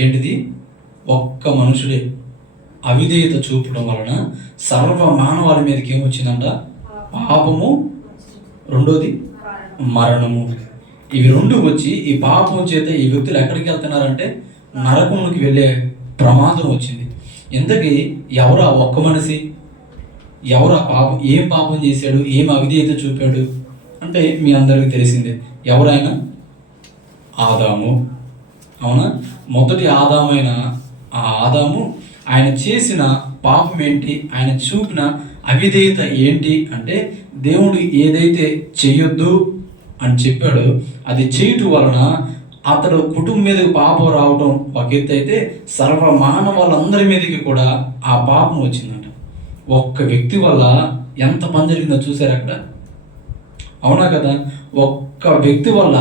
ఏంటిది? ఒక్క మనుషుడే అవిధేయత చూపడం వలన సర్వ మానవాళి మీదకి ఏమొచ్చిందంట? పాపము. రెండోది మరణము. ఇవి రెండు వచ్చి ఈ పాపం చేత ఈ వ్యక్తులు ఎక్కడికి వెళ్తున్నారంటే నరకంలోకి వెళ్ళే ప్రమాదం వచ్చింది. ఇంతకీ ఎవరు ఆ ఒక్క మనిషి? ఎవరు ఆ పాపం? ఏం పాపం చేశాడు? ఏం అవిధేయత చూపాడు? అంటే మీ అందరికీ తెలిసిందే. ఎవరైనా ఆదాము. అవునా? మొదటి ఆదామైన ఆ ఆదాము ఆయన చేసిన పాపం ఏంటి ఆయన చూపిన అవిధేయత ఏంటి? అంటే దేవుడు ఏదైతే చెయ్యొద్దు అని చెప్పాడో అది చేయటం వలన అతడు కుటుంబం మీదకి పాపం రావడం ఒక ఎత్తు అయితే సర్వ మానవాళ్ళందరి మీదకి కూడా ఆ పాపం వచ్చిందంట. ఒక్క వ్యక్తి వల్ల ఎంత పని జరిగిందో చూసారు అక్కడ? అవునా కదా? ఒక్క వ్యక్తి వల్ల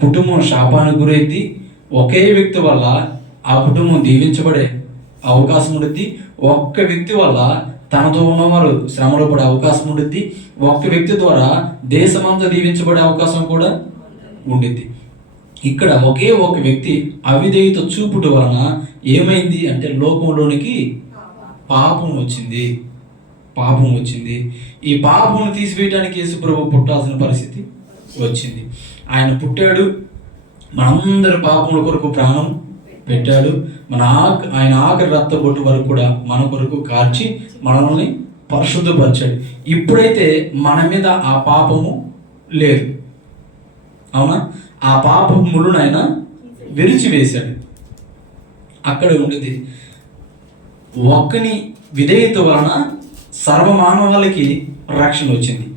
కుటుంబం శాపానికి గురైంది ఒకే వ్యక్తి వల్ల ఆ కుటుంబం దీవించబడే అవకాశం ఉంటుంది ఒక్క వ్యక్తి వల్ల తనతో ఉన్నవారు శ్రమలో పడే అవకాశం ఉంటుంది ఒక్క వ్యక్తి ద్వారా దేశమంతా దీవించబడే అవకాశం కూడా ఉండిద్ది. ఇక్కడ ఒకే ఒక వ్యక్తి అవిధేయత చూపుట వలన ఏమైంది అంటే లోకంలోనికి పాపం వచ్చింది. పాపం వచ్చింది. ఈ పాపమును తీసివేయడానికి యేసుప్రభు పుట్టాల్సిన పరిస్థితి వచ్చింది. ఆయన పుట్టాడు. మనందరి పాపముల కొరకు ప్రాణం పెట్టాడు. మన ఆక ఆయన ఆఖరి రక్త బొట్టు వరకు కూడా మన కొరకు కార్చి మనల్ని పరిశుద్ధపరిచాడు. ఇప్పుడైతే మన మీద ఆ పాపము లేదు. అవునా? ఆ పాపములను ఆయన విరిచివేశాడు. అక్కడ ఉండేది. ఒక్కని విధేయత వలన సర్వమానవాళికి రక్షణ వచ్చింది.